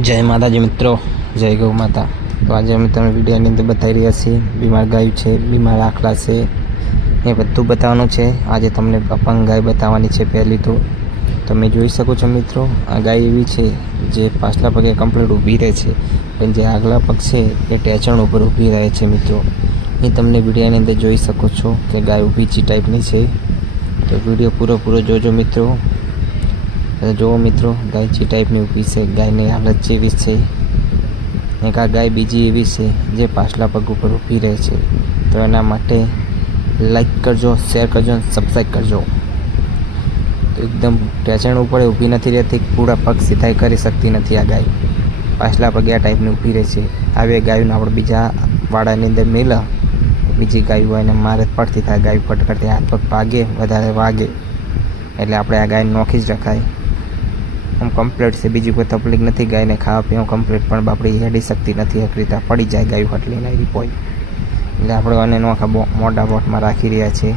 जय माताजी मित्रों, जय गौ माता। तो आज अमे तमने विडियोनी अंदर बताई रह्या छीए बीमार गाय छे, बीमार आखला छे, ए बधुं बताववानुं छे। आज तमने अपंग गाय बताववानी छे। पहली तो तमे जोई शको छो मित्रों, आ गाय एवी छे जे पाछला पगे कम्प्लीट ऊभी रहे छे, पण जे आगला पग छे ए टेचण उपर ऊभी रहे छे। मित्रों ए तमने विडियोनी अंदर जोई शको छो के गाय ऊभी ची टाइपनी छे। तो विडियो पूरो जोजो मित्रों। जो मित्रों गाय ची टाइपनी ऊभी छे, गायनी हालत जेवी छे। एक आ गाय बीजी एवी छे जे पाछला पग उपर ऊभी रहे छे। तो एना माटे लाइक करजो, शेर करजो, सब्सक्राइब करजो। तो एकदम टेचण ऊपर ऊभी नथी रहती, पूरा पग सीधाई करी सकती नथी। आ गाय पाछला पगे आ टाइपनी ऊभी रहे छे। आवे गायोने आपणे बीजा वाड़ानी अंदर मेला, बीजी गाय होय ने मारे पड़ती थाय, गाय पट करती हाथ पग भागे, वधारे वागे एटले आपणे आ गाय नोखी ज रखाय। हम कम्प्लीट से बीजी कोई तकलीफ नहीं। गाय ने खावा पीवा कम्प्लीट, पण बापड़ी हेडी सकती नहीं। एक रीते पड़ी जाए गाय हटली नहीं पोई, એટલે આપણે આને નોખા મોટા બોટમાં રાખી રહ્યા છીએ।